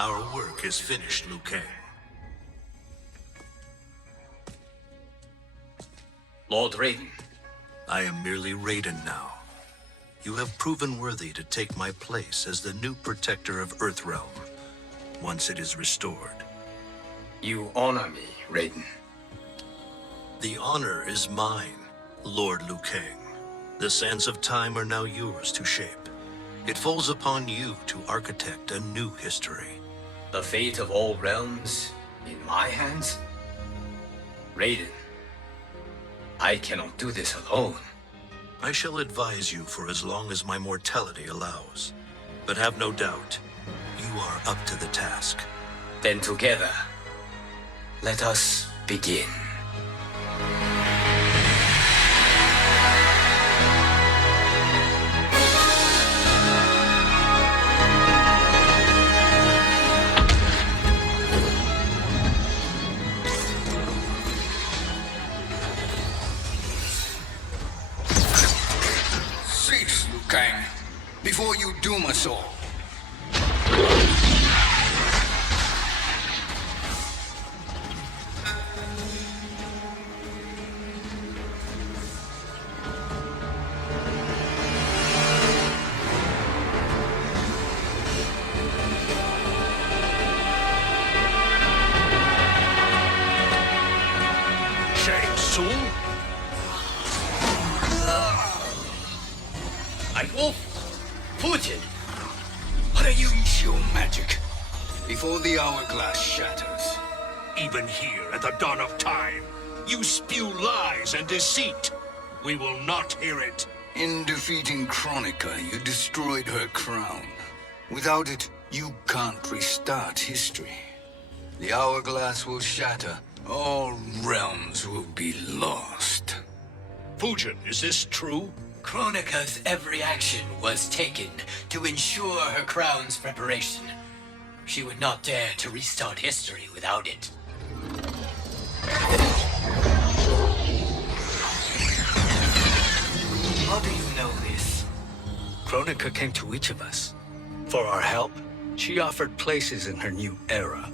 Our work is finished, Liu Kang. Lord Raiden. I am merely Raiden now. You have proven worthy to take my place as the new protector of Earthrealm, once it is restored. You honor me, Raiden. The honor is mine, Lord Liu Kang. The sands of time are now yours to shape. It falls upon you to architect a new history. The fate of all realms in my hands? Raiden, I cannot do this alone. I shall advise you for as long as my mortality allows. But have no doubt, you are up to the task. Then together, let us begin. Cease, Liu Kang, before you doom us all. Shang Tsung? What are you? Use your magic before the hourglass shatters. Even here at the dawn of time, you spew lies and deceit. We will not hear it. In defeating Kronika, you destroyed her crown. Without it, you can't restart history. The hourglass will shatter. All realms will be lost. Fujin, is this true? Kronika's every action was taken to ensure her crown's preparation. She would not dare to restart history without it. How do you know this? Kronika came to each of us. For our help, she offered places in her new era.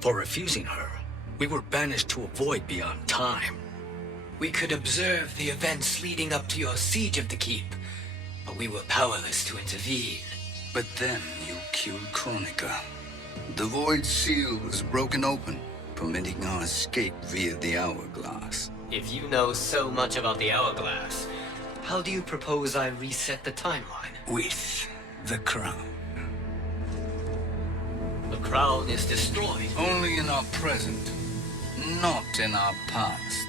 For refusing her, we were banished to a void beyond time. We could observe the events leading up to your siege of the keep, but we were powerless to intervene. But then you killed Kronika. The void seal was broken open, permitting our escape via the hourglass. If you know so much about the hourglass, how do you propose I reset the timeline? With the crown. The crown is destroyed. Only in our present, not in our past.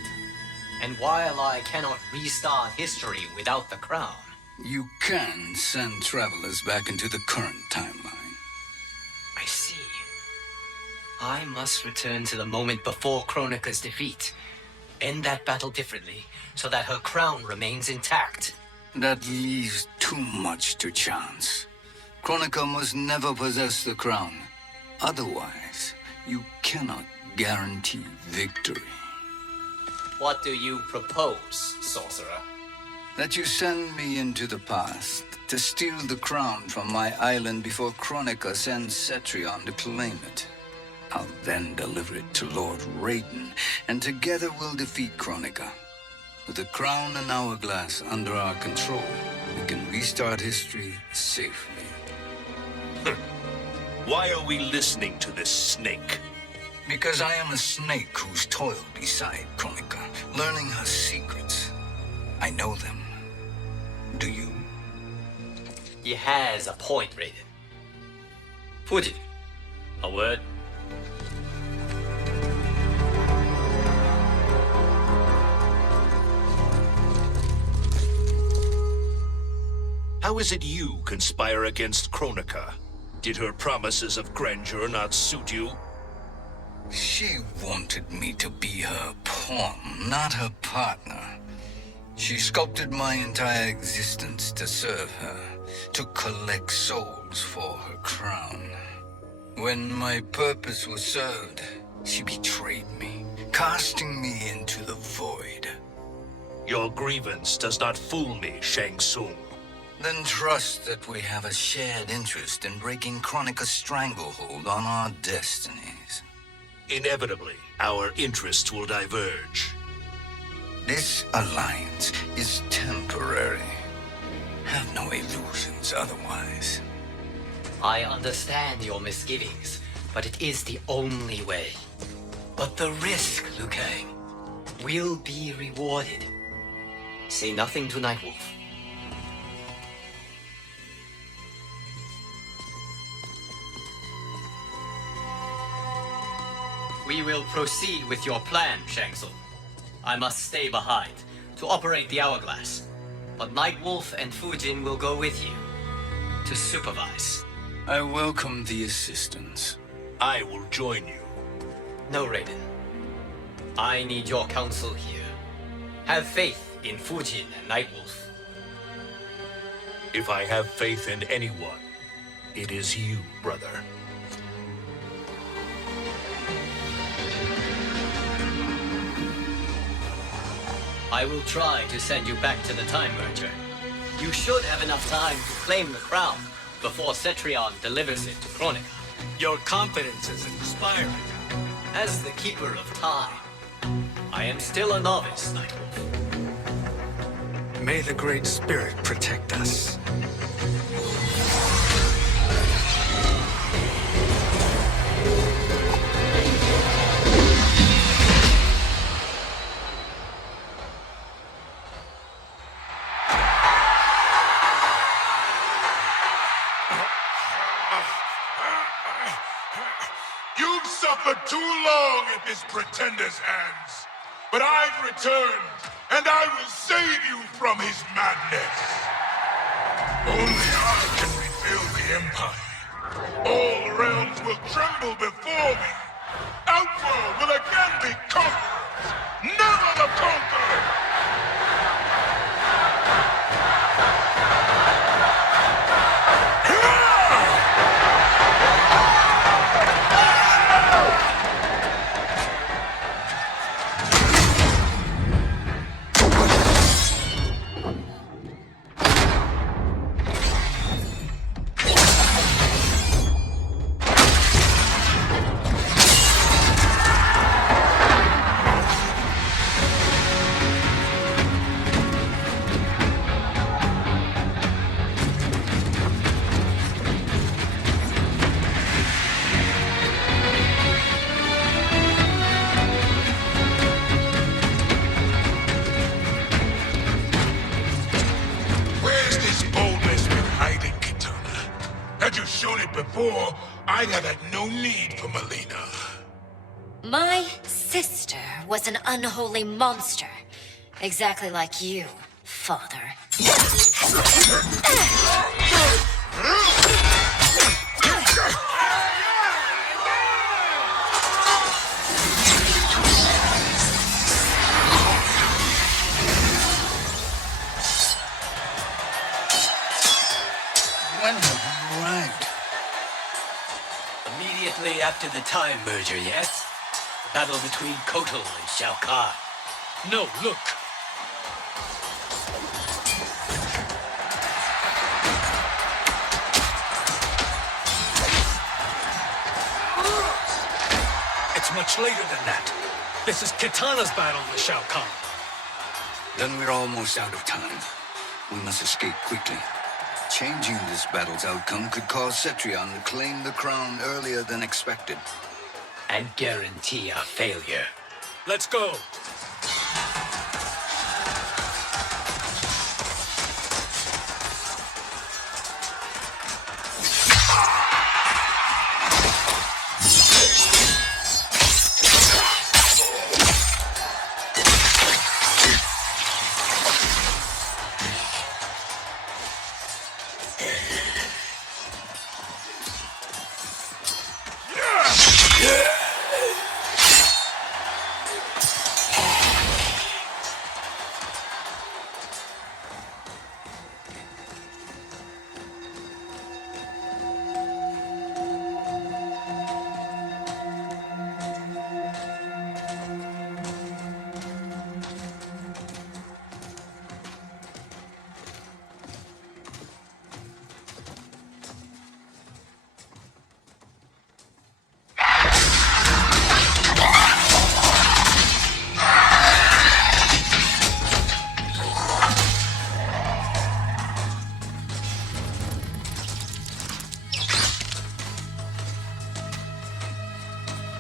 And while I cannot restart history without the crown, You can send travelers back into the current timeline. I see. I must return to the moment before Kronika's defeat. End that battle differently, so that her crown remains intact. That leaves too much to chance. Kronika must never possess the crown. Otherwise, you cannot guarantee victory. What do you propose, sorcerer? That you send me into the past to steal the crown from my island before Kronika sends Cetrion to claim it. I'll then deliver it to Lord Raiden, and together we'll defeat Kronika. With the crown and hourglass under our control, we can restart history safely. Why are we listening to this snake? Because I am a snake who's toiled beside Kronika, learning her secrets. I know them. Do you? He has a point, Raiden. Fujin, a word? How is it you conspire against Kronika? Did her promises of grandeur not suit you? She wanted me to be her pawn, not her partner. She sculpted my entire existence to serve her, to collect souls for her crown. When my purpose was served, she betrayed me, casting me into the void. Your grievance does not fool me, Shang Tsung. Then trust that we have a shared interest in breaking Chronica's stranglehold on our destinies. Inevitably, our interests will diverge. This alliance is temporary. Have no illusions otherwise. I understand your misgivings, but it is the only way. But the risk, Liu Kang, will be rewarded. Say nothing to Nightwolf. We will proceed with your plan, Shang Tsung. I must stay behind to operate the hourglass. But Nightwolf and Fujin will go with you to supervise. I welcome the assistance. I will join you. No, Raiden. I need your counsel here. Have faith in Fujin and Nightwolf. If I have faith in anyone, it is you, brother. I will try to send you back to the Time Merger. You should have enough time to claim the crown before Cetrion delivers it to Kronika. Your confidence is inspiring. As the Keeper of Time, I am still a novice, Nightwolf. May the Great Spirit protect us. You've suffered too long at this pretender's hands. But I've returned, and I will save you from his madness. Only I can rebuild the Empire. All realms will tremble before me. Outworld will again be conquerors. Never the conqueror! Before, I'd have had no need for Melina. My sister was an unholy monster. Exactly like you, father. When have you arrived? Immediately after the Time Merger, yes? The battle between Kotal and Shao Kahn. No, look. It's much later than that. This is Kitana's battle with Shao Kahn. Then we're almost out of time. We must escape quickly. Changing this battle's outcome could cause Cetrion to claim the crown earlier than expected. And guarantee a failure. Let's go.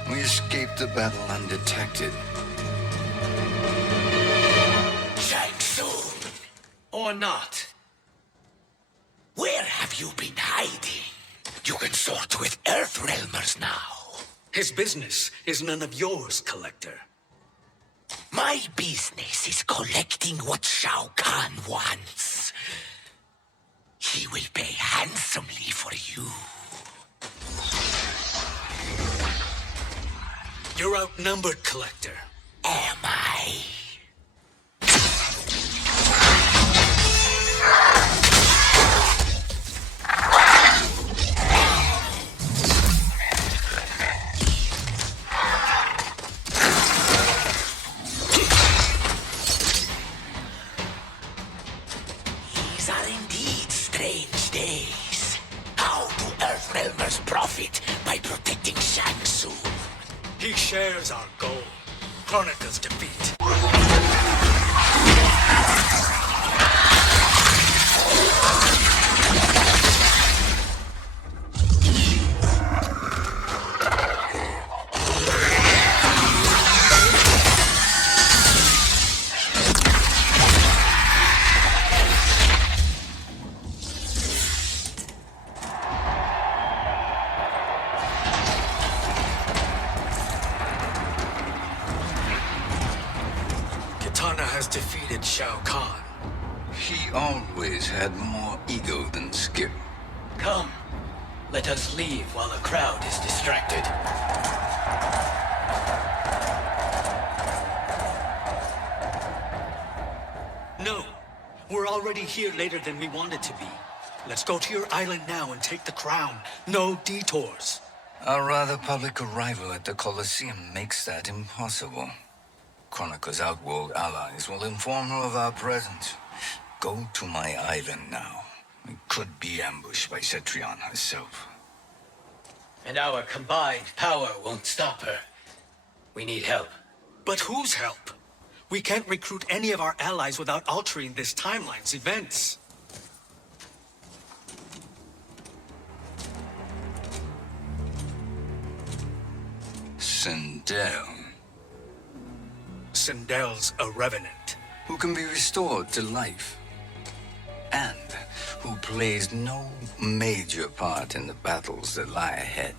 We escaped the battle undetected. Shang Tsung. Or not. Where have you been hiding? You can sort with Earthrealmers now. His business is none of yours, Collector. My business is collecting what Shao Kahn wants. He will pay handsomely for you. You're outnumbered, Collector. Am I? These are indeed strange days. How do Earthrealmers profit by protecting Shang Tsung? He shares our goal. Kronika's defeat. Kitana has defeated Shao Kahn. He always had more ego than skill. Come. Let us leave while the crowd is distracted. No. We're already here later than we wanted to be. Let's go to your island now and take the crown. No detours. Our rather public arrival at the Colosseum makes that impossible. Kronika's outworld allies will inform her of our presence. Go to my island now. We could be ambushed by Cetrion herself. And our combined power won't stop her. We need help. But whose help? We can't recruit any of our allies without altering this timeline's events. Sindel, Sindel's a revenant. who can be restored to life, and who plays no major part in the battles that lie ahead.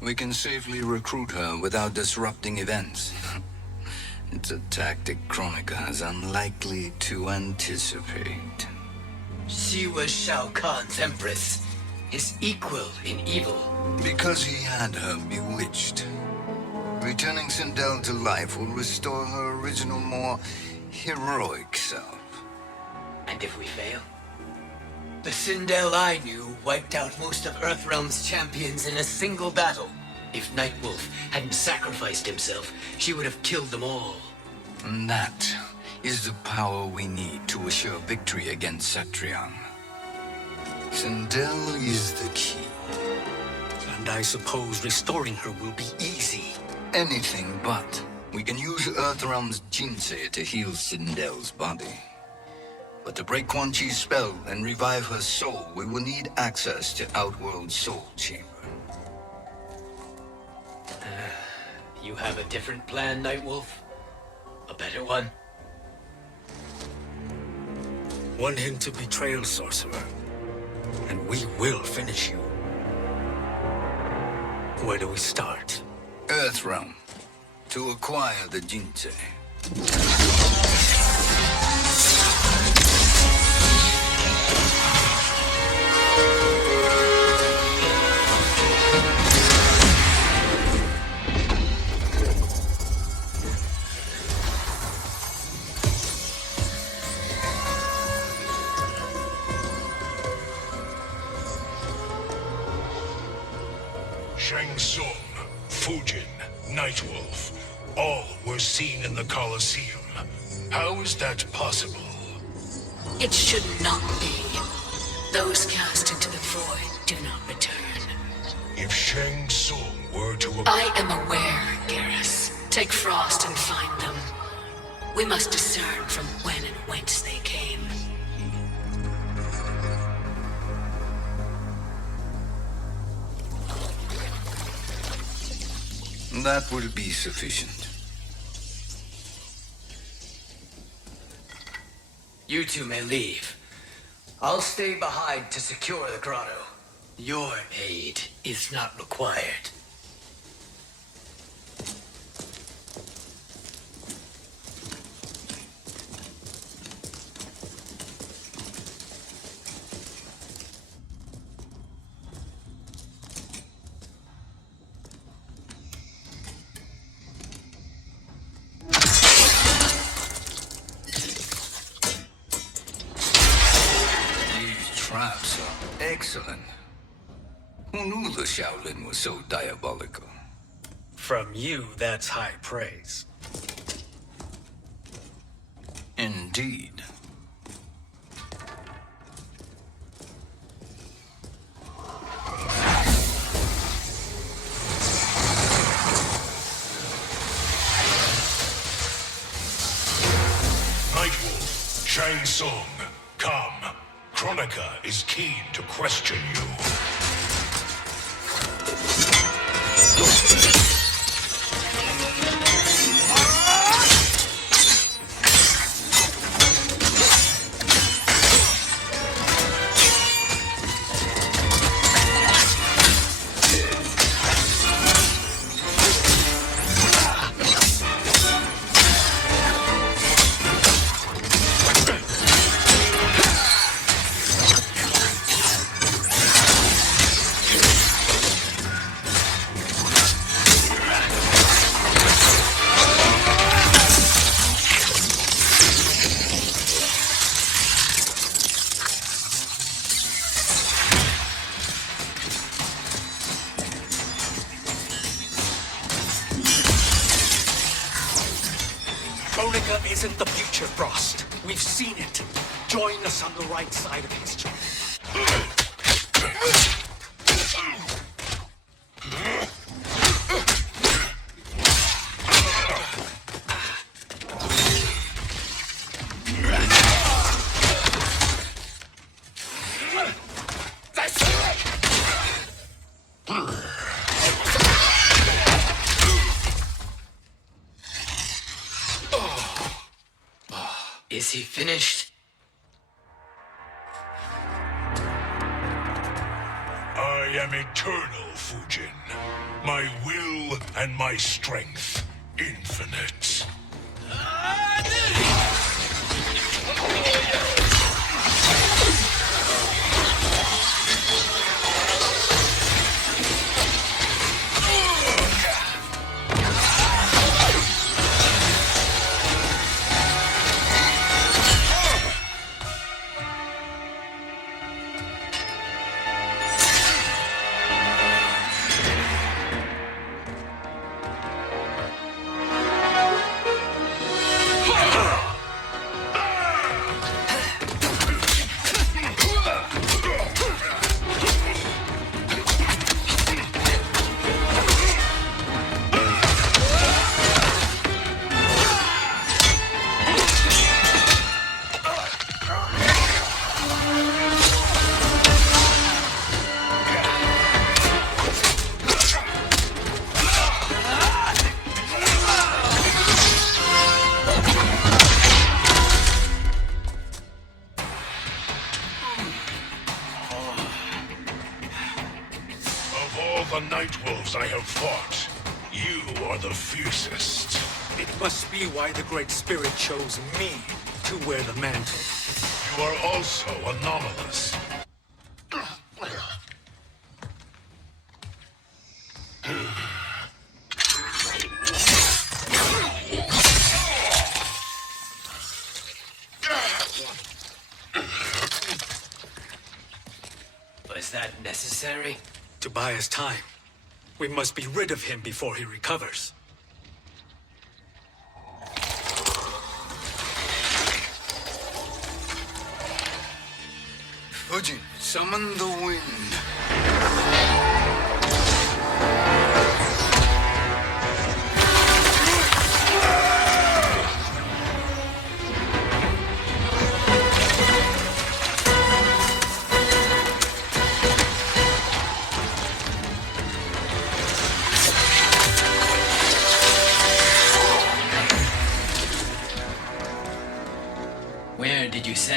We can safely recruit her without disrupting events. It's a tactic Kronika is unlikely to anticipate. She was Shao Kahn's empress, his equal in evil. Because he had her bewitched. Returning Sindel to life will restore her original, more heroic self. And if we fail? The Sindel I knew wiped out most of Earthrealm's champions in a single battle. If Nightwolf hadn't sacrificed himself, she would have killed them all. And that is the power we need to assure victory against Cetrion. Sindel is the key. And I suppose restoring her will be easy. Anything but. We can use Earthrealm's Jinsei to heal Sindel's body. But to break Quan Chi's spell and revive her soul, we will need access to Outworld's Soul Chamber. You have a different plan, Nightwolf? A better one? One hint of betrayal, sorcerer. And we will finish you. Where do we start? Earthrealm. To acquire the Jinsei. Shang Tsung, Fujin, Nightwolf, all were seen in the Colosseum. How is that possible? It should not be. Those cast into the void do not return. If Shang Tsung were to... I am aware, Garrus. Take Frost and find them. We must discern from when and whence they came. That will be sufficient. You two may leave. I'll stay behind to secure the grotto. Your aid is not required. These traps are excellent. Who knew the Shaolin was so diabolical? From you, that's high praise. Indeed. Nightwolf, Shang Tsung, come. Kronika is keen to question you. Kronika isn't the future, Frost. We've seen it. Join us on the right side of history. Is he finished? I am eternal, Fujin. My will and my strength, infinite. The Nightwolves I have fought, you are the fiercest. It must be why the Great Spirit chose me to wear the mantle. You are also anomalous. Was that necessary? To buy us time. We must be rid of him before he recovers. Fujin, summon the wind.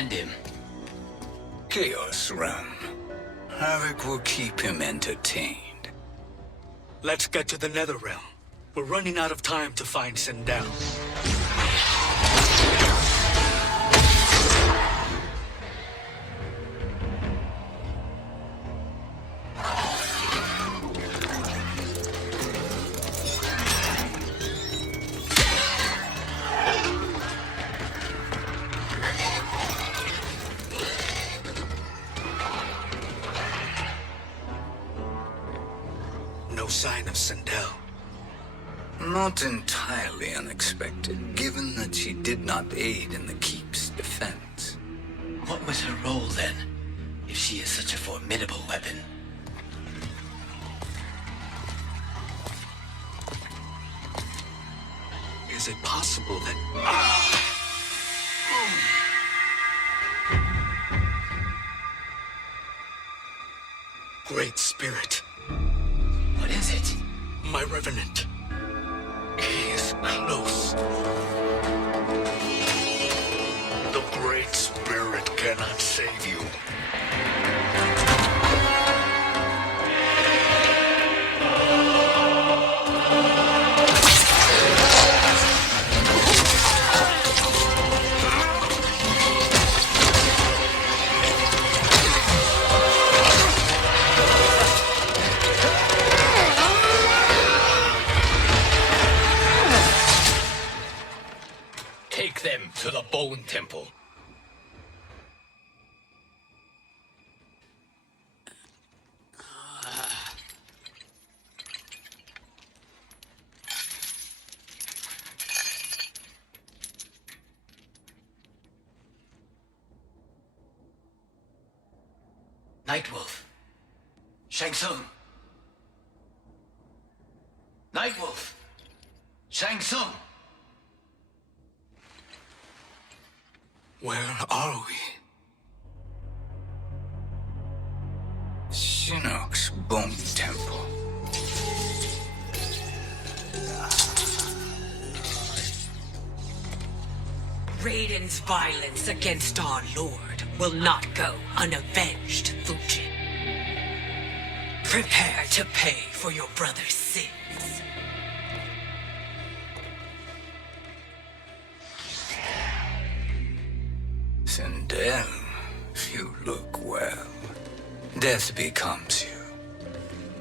send him? Chaos Realm. Havoc will keep him entertained. Let's get to the Netherrealm. We're running out of time to find Sindel. No sign of Sindel. Not entirely unexpected, given that she did not aid in the Keep's defense. What was her role then, if she is such a formidable weapon? Is it possible that... Great Spirit. What is it? My Revenant. He is close. The Great Spirit cannot save you. Take them to the Bone Temple. Nightwolf. Shang Tsung. Nightwolf. Shang Tsung. Where are we? Shinnok's Bone Temple. Raiden's violence against our lord will not go unavenged, Fujin. Prepare to pay for your brother's sins. Sindel, you look well. Death becomes you.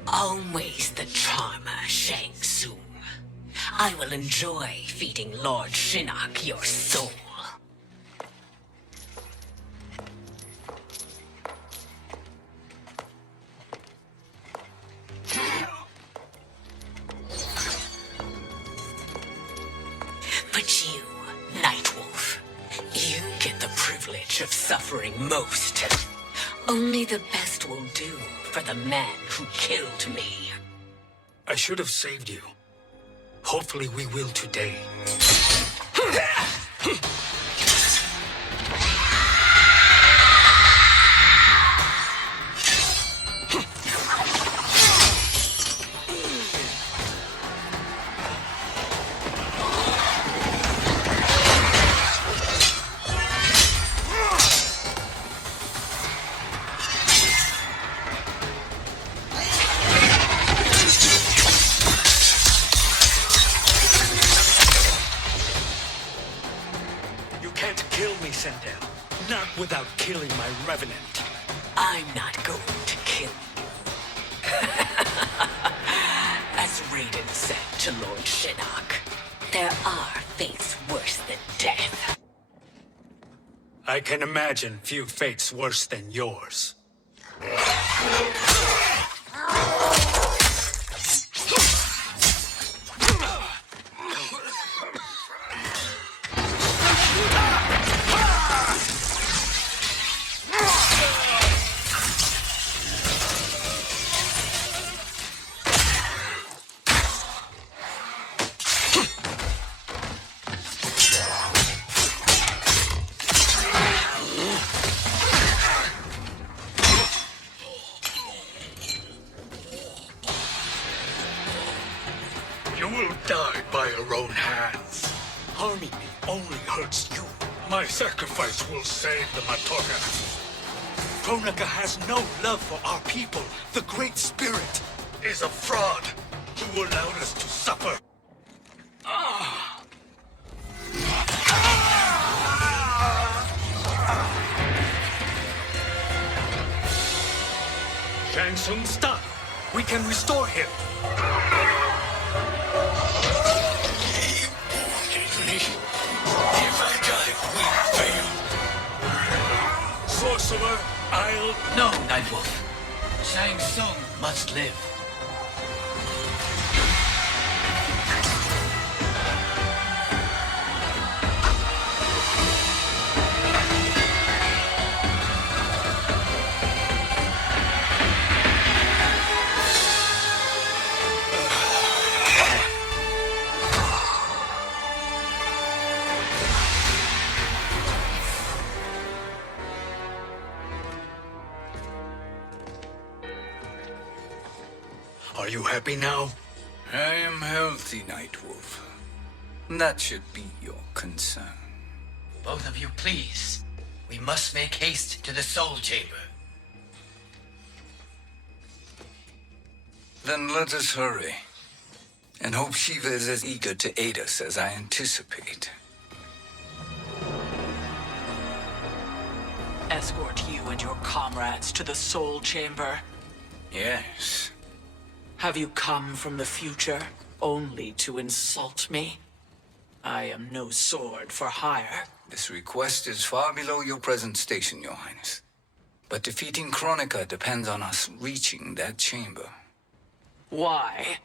Always the charmer, Shang Tsung. I will enjoy feeding Lord Shinnok your soul. But you, Nightwolf, you get the privilege of suffering most. Only the best will do for the man who killed me. I should have saved you. Hopefully we will today. Sindel. Not without killing my Revenant. I'm not going to kill you. As Raiden said to Lord Shinnok, there are fates worse than death. I can imagine few fates worse than yours. You will die by your own hands. Harming me only hurts you My sacrifice will save the Matoga. Kronika has no love for our people. The Great Spirit is a fraud who allowed us to suffer. Shang Tsung, stop! We can restore him. If I die, we fail. Sorcerer, I'll... No, Nightwolf. Shang Tsung must live. Are you happy now? I am healthy, Nightwolf. That should be your concern. Both of you, please. We must make haste to the Soul Chamber. Then let us hurry. And hope Shiva is as eager to aid us as I anticipate. Escort you and your comrades to the Soul Chamber. Yes. Have you come from the future only to insult me? I am no sword for hire. This request is far below your present station, Your Highness. But defeating Kronika depends on us reaching that chamber. Why?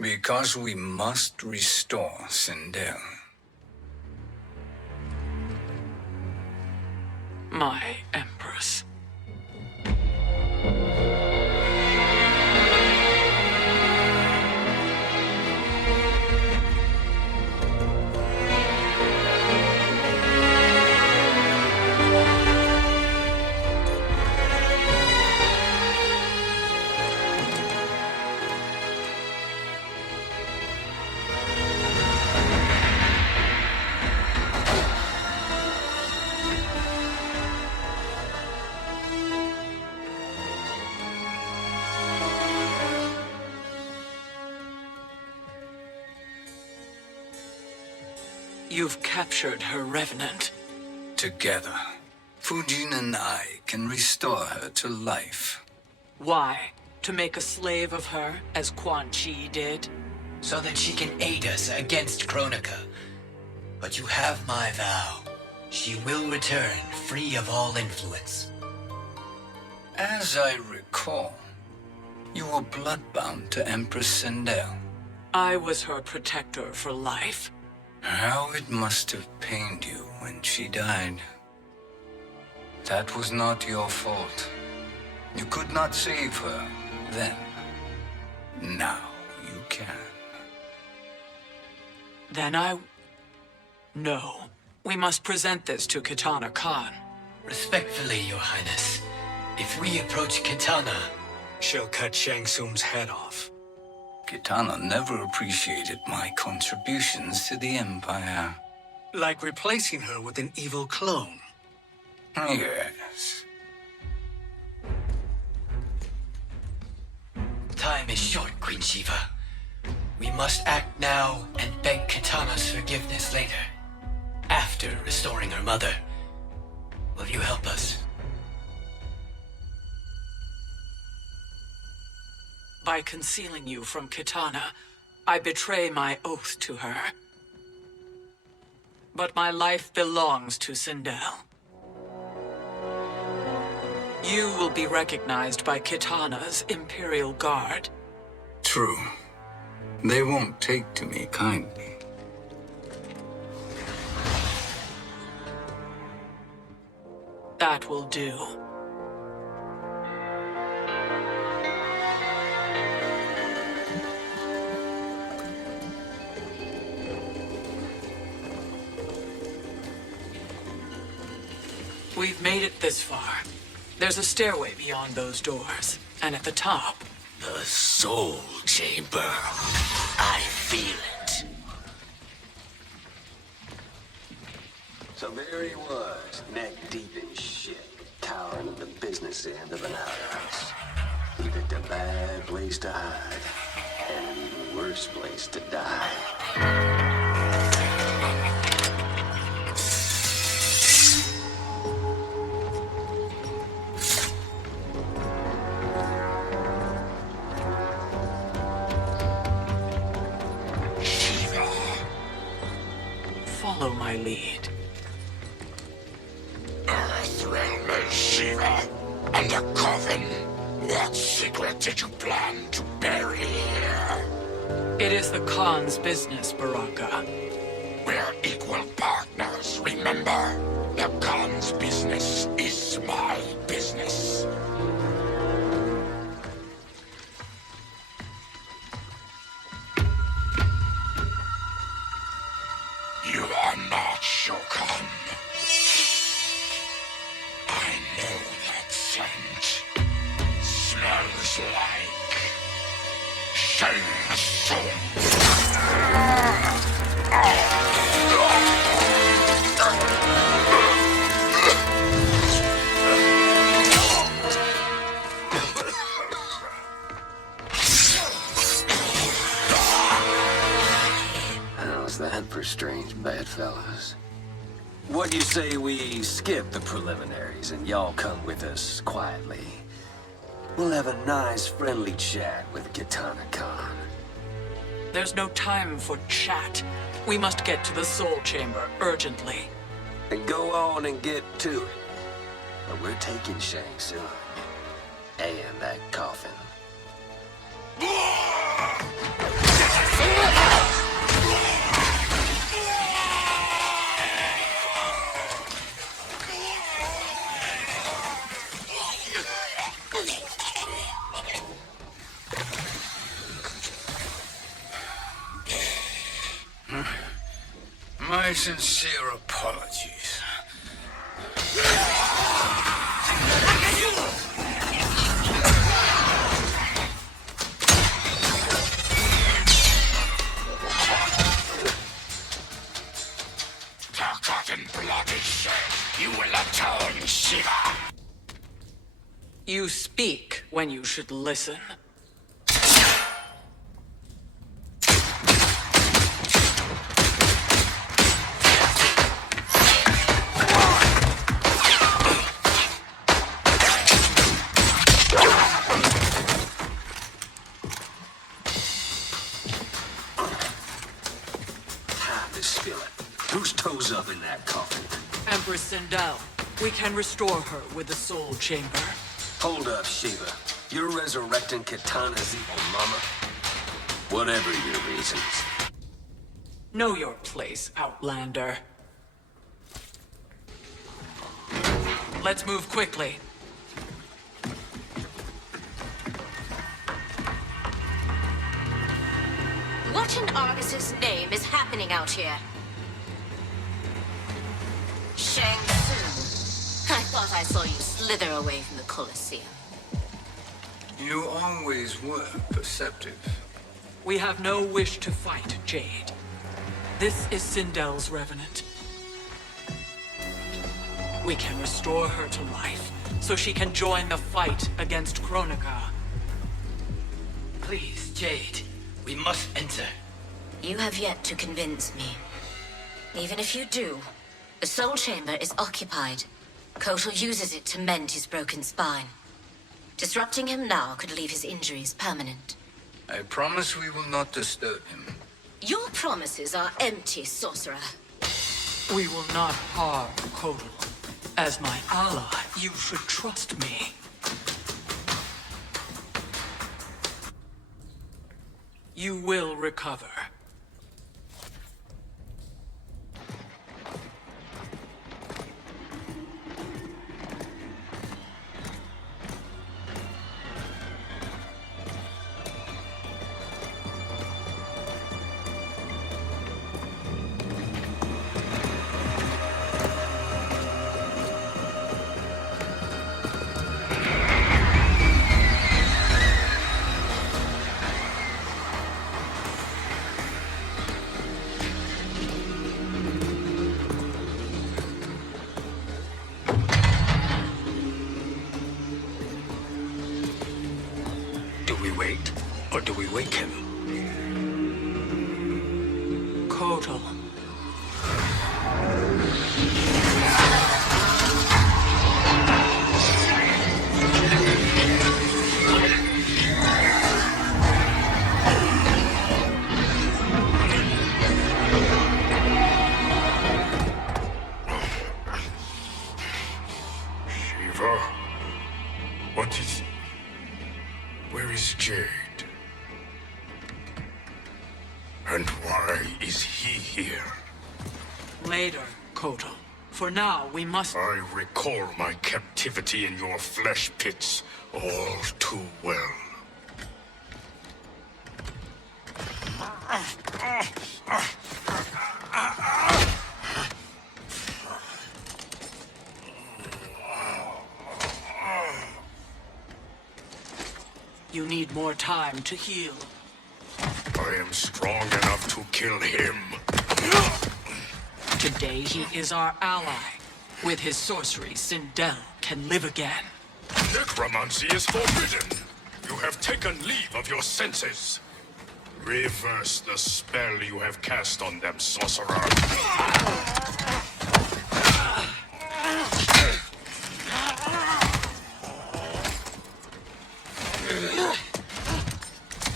Because we must restore Sindel. My Empress. You've captured her revenant. Together, Fujin and I can restore her to life. Why? To make a slave of her, as Quan Chi did? So that she can aid us against Kronika. But you have my vow. She will return free of all influence. As I recall, you were bloodbound to Empress Sindel. I was her protector for life. How it must have pained you when she died. That was not your fault. You could not save her then. Now you can. Then No. We must present this to Kitana Khan. Respectfully, Your Highness, if we approach Kitana... She'll cut Shang Tsung's head off. Kitana never appreciated my contributions to the Empire. Like replacing her with an evil clone. Yes. Time is short, Queen Shiva. We must act now and beg Kitana's forgiveness later. After restoring her mother. Will you help us? By concealing you from Kitana, I betray my oath to her. But my life belongs to Sindel. You will be recognized by Kitana's Imperial Guard. True. They won't take to me kindly. That will do. We've made it this far. There's a stairway beyond those doors, and at the top... The Soul Chamber. I feel it. So there There he was, neck deep in shit, cowering at the business end of an outhouse. He picked a bad place to hide, and an even worse place to die. Follow my lead. Earthrealm is Shiva, and a coven. What secret did you plan to bury here? It is the Khan's business, Baraka. We're equal partners, remember? The Khan's business is my business. You are not Shokan. I know that scent. Smells like Shang Tsung. How's that for strange bedfellows? What do you say we skip the preliminaries and y'all come with us quietly? We'll have a nice friendly chat with Kitana Khan. There's no time for chat. We must get to the Soul Chamber urgently. And go on and get to it. But we're taking Shang Tsung. And that coffin. My sincere apologies. Forgotten blood is shed. You will atone, Shiva. You speak when you should listen. Whose toes up in that coffin? Empress Sindel, we can restore her with the Soul Chamber. Hold up, Shiva. You're resurrecting Kitana's evil mama? Whatever your reasons. Know your place, Outlander. Let's move quickly. What in Argus's name is happening out here? Shang Tsung. I thought I saw you slither away from the Colosseum. You always were perceptive. We have no wish to fight, Jade. This is Sindel's revenant. We can restore her to life, so she can join the fight against Kronika. Please, Jade, we must enter. You have yet to convince me. Even if you do, the Soul Chamber is occupied. Kotal uses it to mend his broken spine. Disrupting him now could leave his injuries permanent. I promise we will not disturb him. Your promises are empty, sorcerer. We will not harm Kotal. As my ally, you should trust me. You will recover. Or do we wake him? Kotal. Shiva? What is... Where is Jade? And why is he here? Later, Kotal. For now, we must... I recall my captivity in your flesh pits all too well. You need more time to heal. I am strong enough to kill him. Today, he is our ally. With his sorcery, Sindel can live again. Necromancy is forbidden. You have taken leave of your senses. Reverse the spell you have cast on them, sorcerer.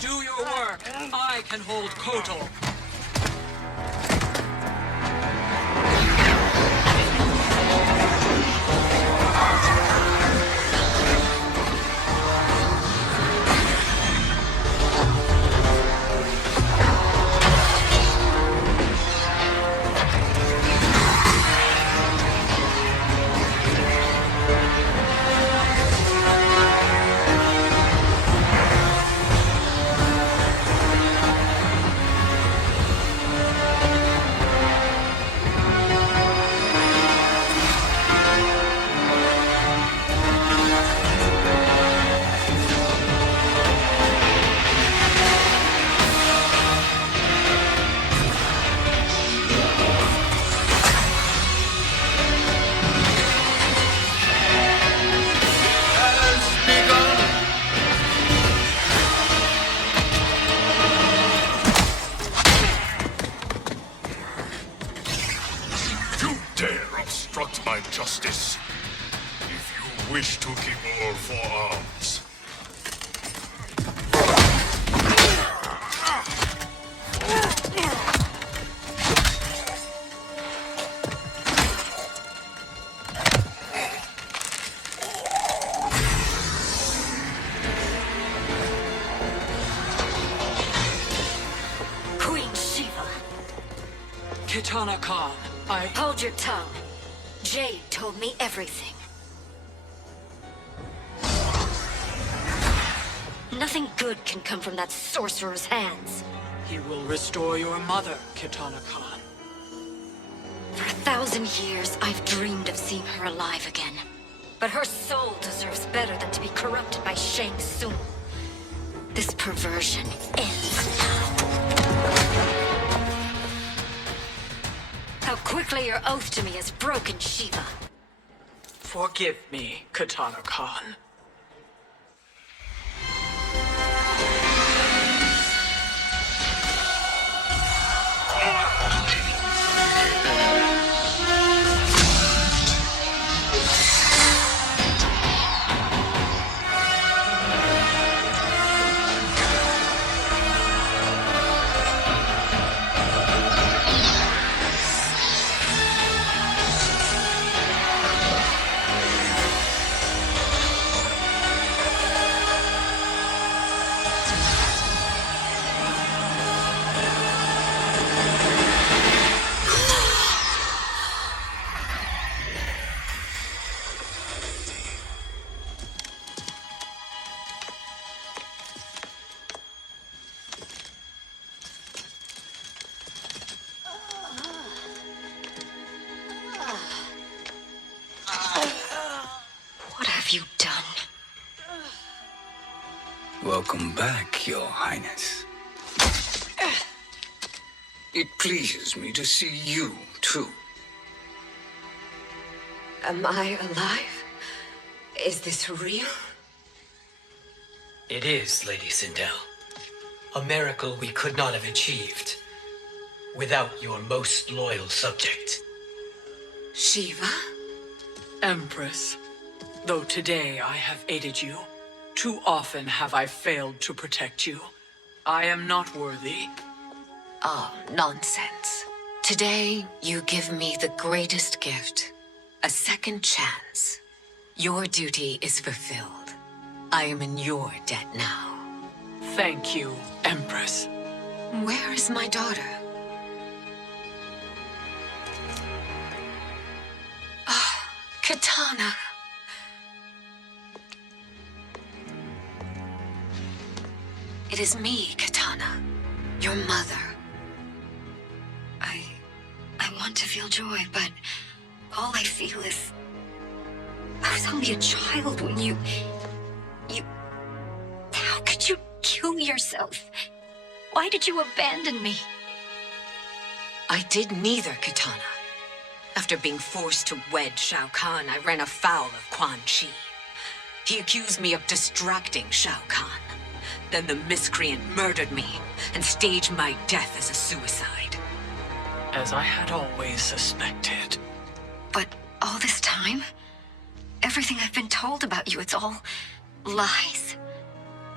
Do your work. I can hold Kotal. My justice. If you wish to keep all four arms. Queen Shiva. Kitana Khan, Hold your tongue. Jade told me everything. Nothing good can come from that sorcerer's hands. He will restore your mother, Kitana Khan. For 1,000 years, I've dreamed of seeing her alive again. But her soul deserves better than to be corrupted by Shang Tsung. This perversion ends now. How quickly your oath to me has broken, Shiva. Forgive me, Kitana Khan. What have you done? Welcome back, Your Highness. It pleases me to see you, too. Am I alive? Is this real? It is, Lady Sindel. A miracle we could not have achieved without your most loyal subject. Shiva? Empress, though today I have aided you, too often have I failed to protect you. I am not worthy. Oh, nonsense. Today, you give me the greatest gift. A second chance. Your duty is fulfilled. I am in your debt now. Thank you, Empress. Where is my daughter? Ah, Katana. It is me, Katana. Your mother. I want to feel joy, but all I feel is... I was only a child when you... How could you kill yourself? Why did you abandon me? I did neither, Katana. After being forced to wed Shao Kahn, I ran afoul of Quan Chi. He accused me of distracting Shao Kahn. Then the miscreant murdered me and staged my death as a suicide. As I had always suspected. But all this time? Everything I've been told about you, it's all lies?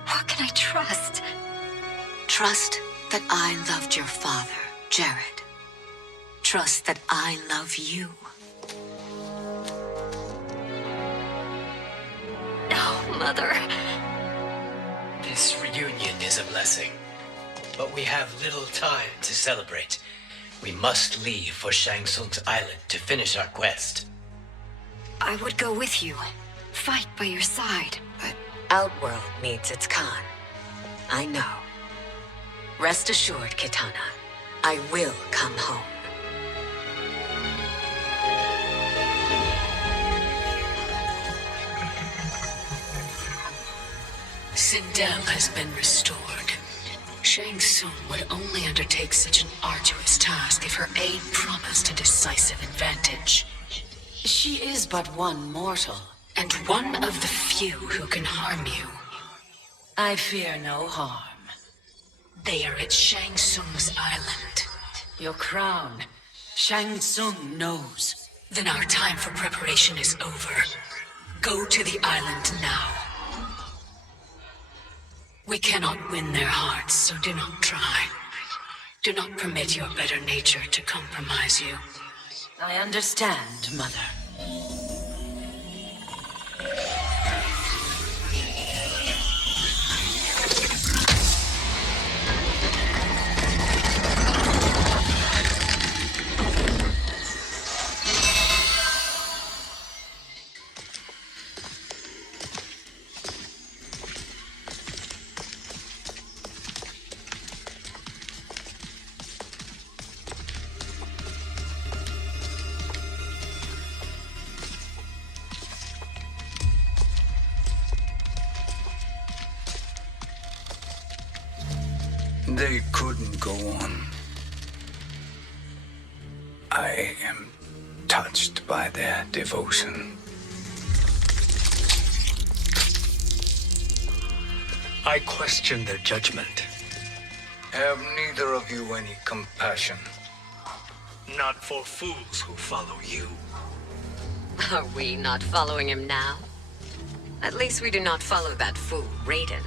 What can I trust? Trust that I loved your father, Jared. Trust that I love you. No, Mother. This reunion is a blessing, but we have little time to celebrate. We must leave for Shang Tsung's island to finish our quest. I would go with you, fight by your side, but Outworld needs its Khan. I know. Rest assured, Kitana, I will come home. Sindel has been restored. Shang Tsung would only undertake such an arduous task if her aid promised a decisive advantage. She is but one mortal, And one of the few who can harm you. I fear no harm. They are at Shang Tsung's island. Your crown, Shang Tsung knows. Then our time for preparation is over. Go to the island now. We cannot win their hearts, so do not try. Do not permit your better nature to compromise you. I understand, Mother. They couldn't go on. I am touched by their devotion. I question their judgment. Have neither of you any compassion? Not for fools who follow you. Are we not following him now? At least we do not follow that fool, Raiden.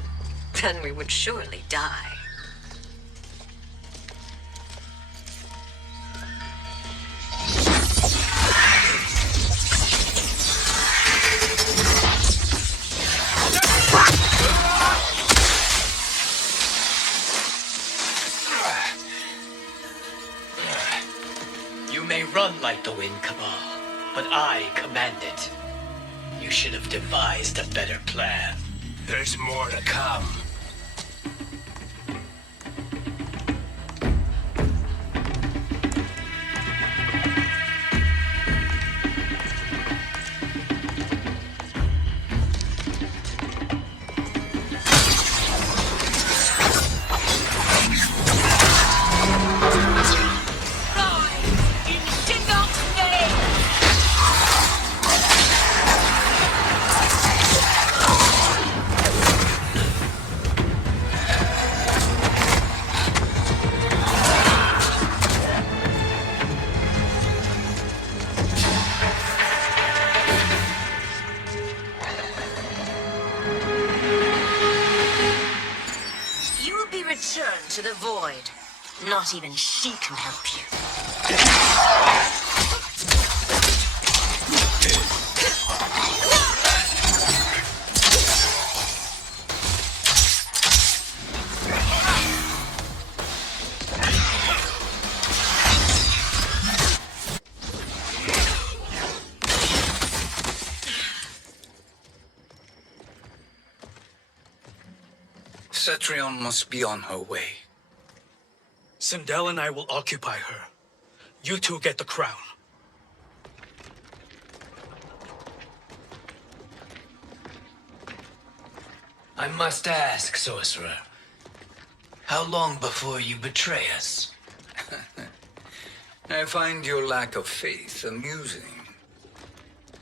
Then we would surely die. You may run like the wind, Cabal, but I command it. You should have devised a better plan. There's more to come. the void. Not even she can help you. Cetrion must be on her way. Sindel and I will occupy her. You two get the crown. I must ask, sorcerer. How long before you betray us? I find your lack of faith amusing.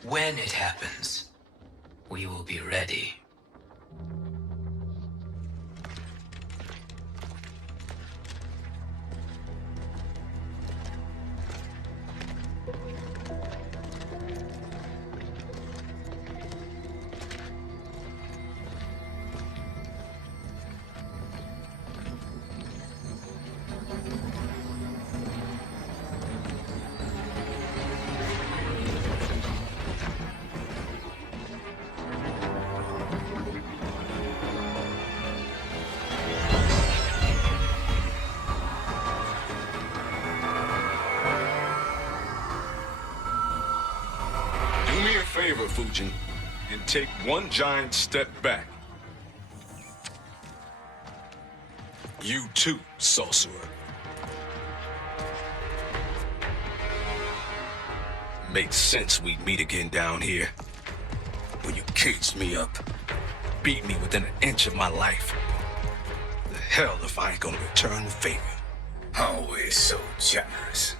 When it happens, we will be ready. Do me a favor, Fujin, and take one giant step back. You too, sorcerer. Makes sense we'd meet again down here. When you caged me up, beat me within an inch of my life. The hell if I ain't gonna return the favor. Always so generous.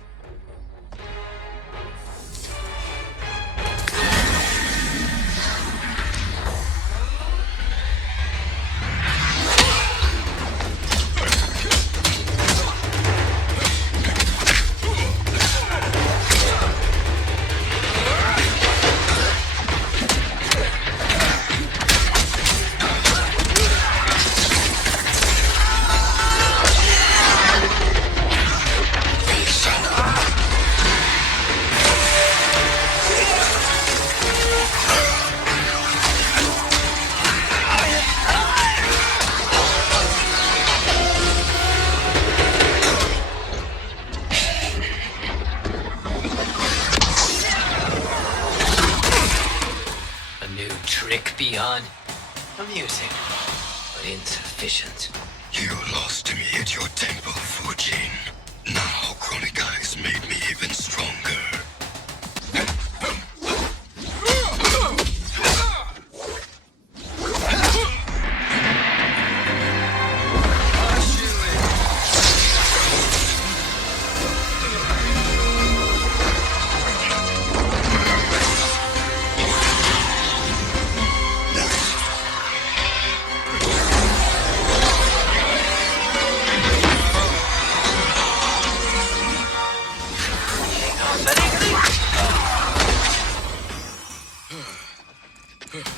Beyond amusing, but insufficient. You lost to me at your temple, Fujin. Now Kronika has made me even stronger.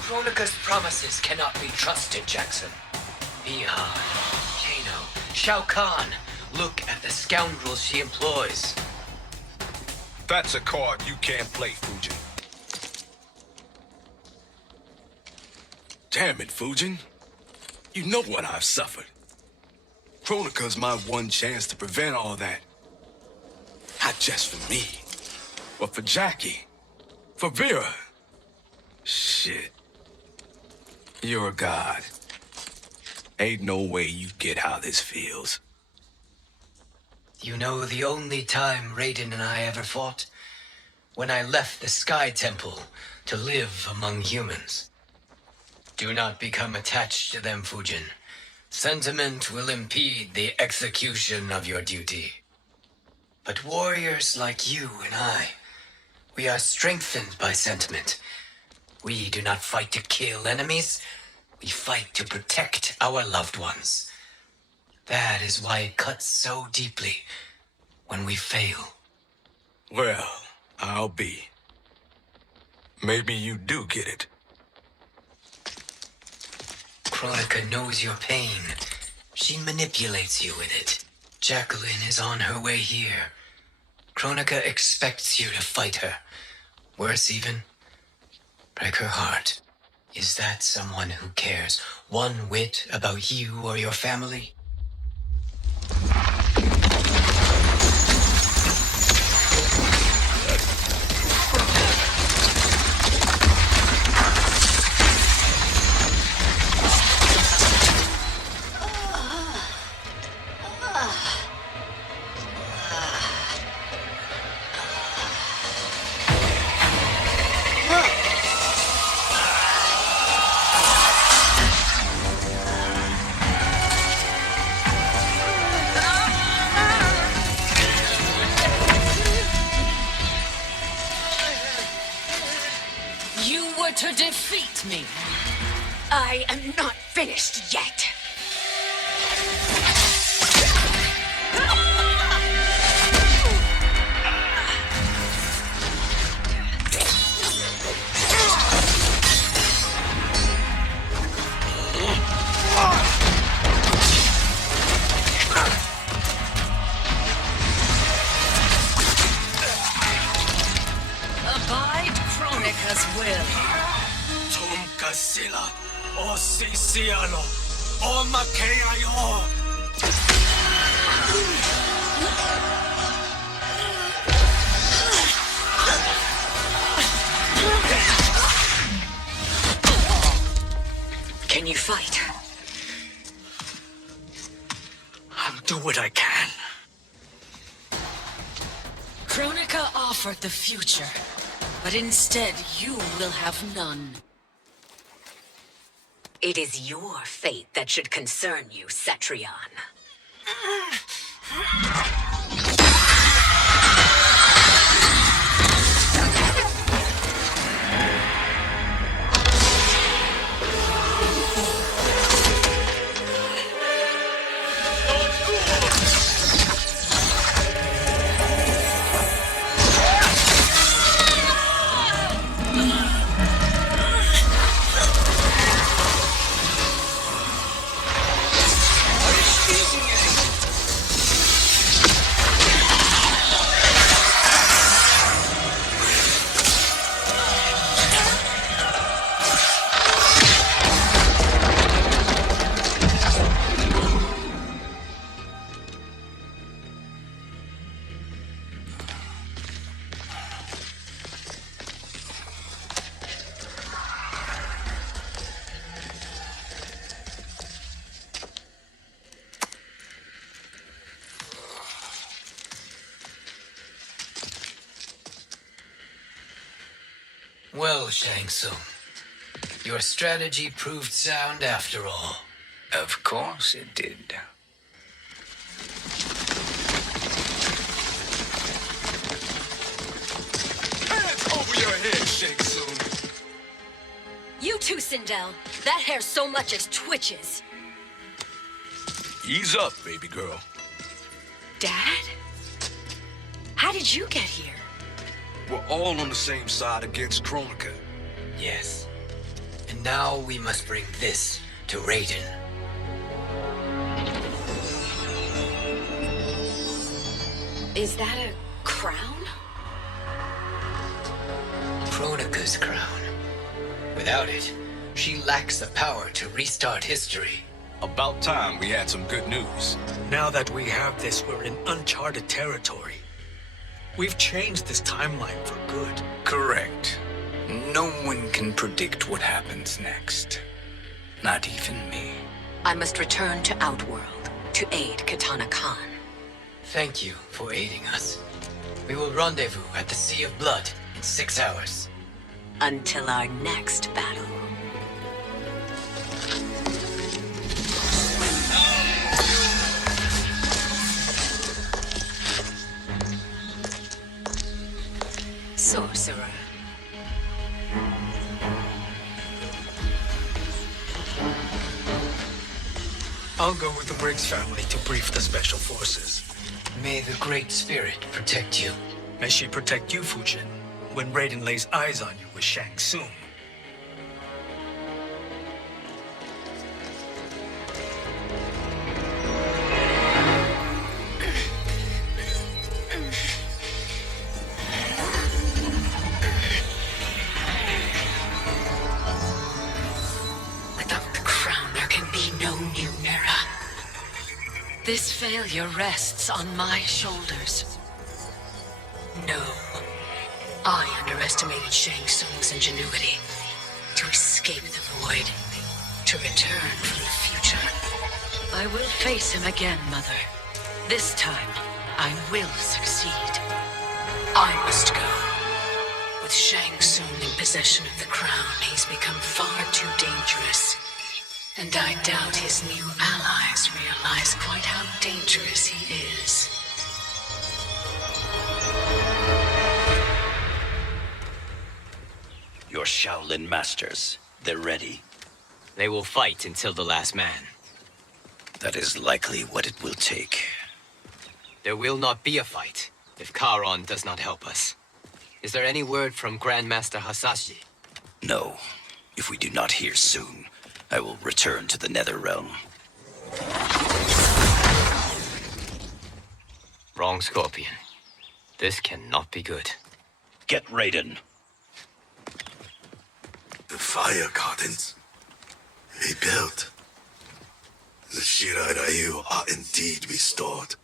Kronika's promises cannot be trusted, Jackson. Bihan, Kano, Shao Kahn. Look at the scoundrels she employs. That's a card you can't play, Fujin. Damn it, Fujin. You know what I've suffered. Kronika's my one chance to prevent all that. Not just for me, but for Jackie, for Vera. Shit. You're a god. Ain't no way you get how this feels. You know the only time Raiden and I ever fought? When I left the Sky Temple to live among humans. Do not become attached to them, Fujin. Sentiment will impede the execution of your duty. But warriors like you and I, we are strengthened by sentiment. We do not fight to kill enemies. We fight to protect our loved ones. That is why it cuts so deeply when we fail. Well, I'll be. Maybe you do get it. Kronika knows your pain. She manipulates you with it. Jacqueline is on her way here. Kronika expects you to fight her. Worse even, break her heart. Is that someone who cares one whit about you or your family? You were to defeat me. I am not finished yet. Abide Kronika's will. Tum kasila, o sisialo, o makeayo. Can you fight? I'll do what I can. Kronika offered the future, but instead you will have none. It is your fate that should concern you, Cetrion. Well, Shang Tsung, your strategy proved sound after all. Of course it did. Hands over your head, Shang Tsung. You too, Sindel. That hair so much as twitches. Ease up, baby girl. Dad? How did you get here? We're all on the same side against Kronika. Yes. And now we must bring this to Raiden. Is that a crown? Kronika's crown. Without it, she lacks the power to restart history. About time we had some good news. Now that we have this, we're in uncharted territory. We've changed this timeline for good. Correct. No one can predict what happens next. Not even me. I must return to Outworld to aid Katana Khan. Thank you for aiding us. We will rendezvous at the Sea of Blood in 6 hours. Until our next battle. Sorcerer. I'll go with the Briggs family to brief the Special Forces. May the Great Spirit protect you. May she protect you, Fujin, when Raiden lays eyes on you with Shang Tsung. This failure rests on my shoulders. No. I underestimated Shang Tsung's ingenuity. To escape the void. To return from the future. I will face him again, Mother. This time, I will succeed. I must go. With Shang Tsung in possession of the crown, he's become far too dangerous. And I doubt his new allies realize quite how dangerous he is. Your Shaolin masters, they're ready. They will fight until the last man. That is likely what it will take. There will not be a fight if Charon does not help us. Is there any word from Grandmaster Hasashi? No. If we do not hear soon, I will return to the Netherrealm. Wrong, Scorpion. This cannot be good. Get Raiden. The fire gardens rebuilt. The Shirai Ryu are indeed restored.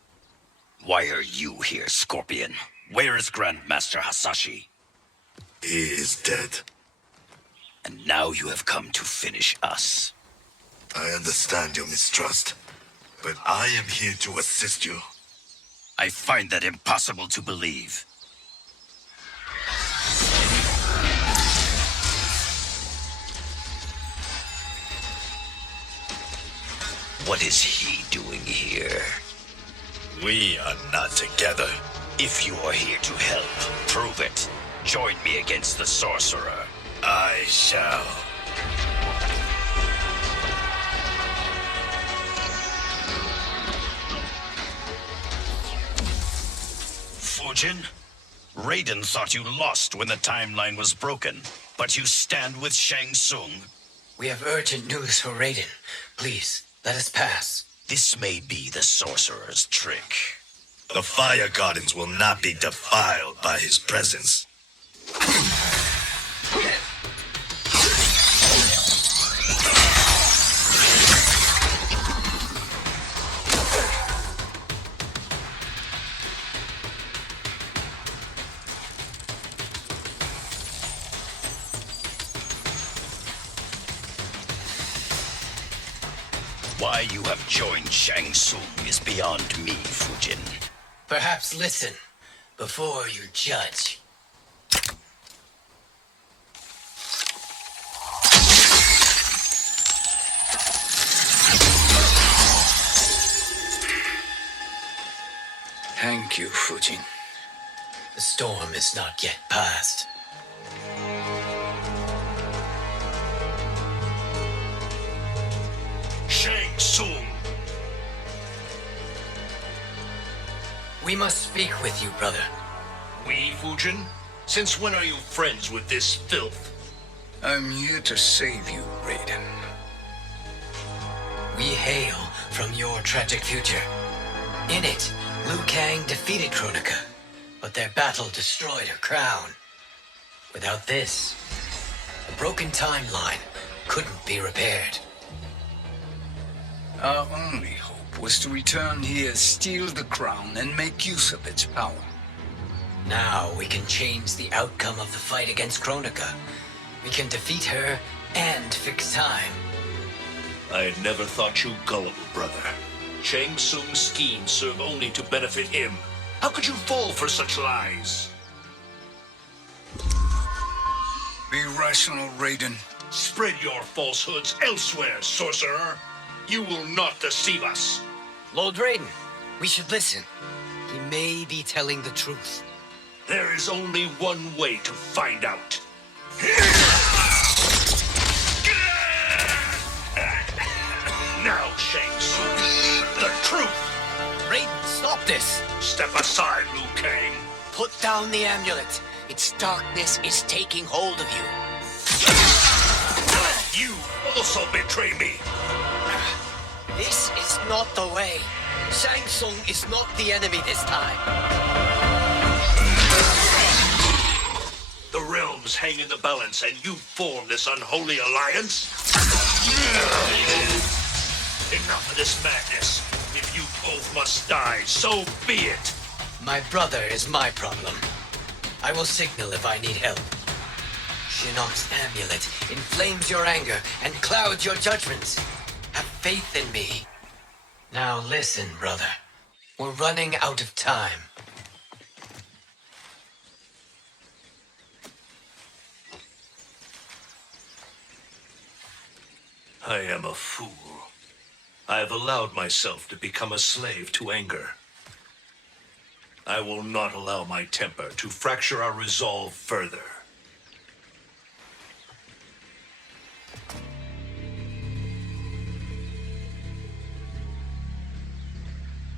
Why are you here, Scorpion? Where is Grandmaster Hasashi? He is dead. And now you have come to finish us. I understand your mistrust, but I am here to assist you. I find that impossible to believe. What is he doing here? We are not together. If you are here to help, prove it. Join me against the sorcerer. I shall. Fujin? Raiden thought you lost when the timeline was broken, but you stand with Shang Tsung. We have urgent news for Raiden. Please, let us pass. This may be the sorcerer's trick. The fire gardens will not be defiled by his presence. Why you have joined Shang Tsung is beyond me, Fujin. Perhaps listen before you judge. Thank you, Fujin. The storm is not yet past. Shang Tsung! We must speak with you, brother. We, Fujin? Since when are you friends with this filth? I'm here to save you, Raiden. We hail from your tragic future. In it, Liu Kang defeated Kronika, but their battle destroyed her crown. Without this, the broken timeline couldn't be repaired. Our only hope was to return here, steal the crown, and make use of its power. Now we can change the outcome of the fight against Kronika. We can defeat her and fix time. I had never thought you gullible, brother. Shang Tsung's schemes serve only to benefit him. How could you fall for such lies? Be rational, Raiden. Spread your falsehoods elsewhere, sorcerer. You will not deceive us. Lord Raiden, we should listen. He may be telling the truth. There is only one way to find out. Now, Shang Tsung, the truth! Raiden, stop this! Step aside, Liu Kang. Put down the amulet. Its darkness is taking hold of you. You also betray me. This is not the way. Shang Tsung is not the enemy this time. The realms hang in the balance, and you form this unholy alliance? Enough of this madness. If you both must die, so be it. My brother is my problem. I will signal if I need help. Shinnok's amulet inflames your anger and clouds your judgments. Have faith in me. Now listen, brother. We're running out of time. I am a fool. I have allowed myself to become a slave to anger. I will not allow my temper to fracture our resolve further.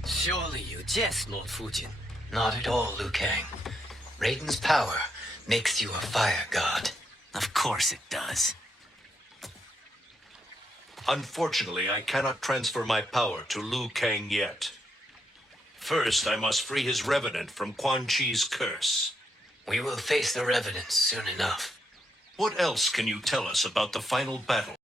Surely you jest, Lord Fujin. Not at all, Liu Kang. Raiden's power makes you a fire god. Of course it does. Unfortunately, I cannot transfer my power to Liu Kang yet. First, I must free his revenant from Quan Chi's curse. We will face the revenants soon enough. What else can you tell us about the final battle?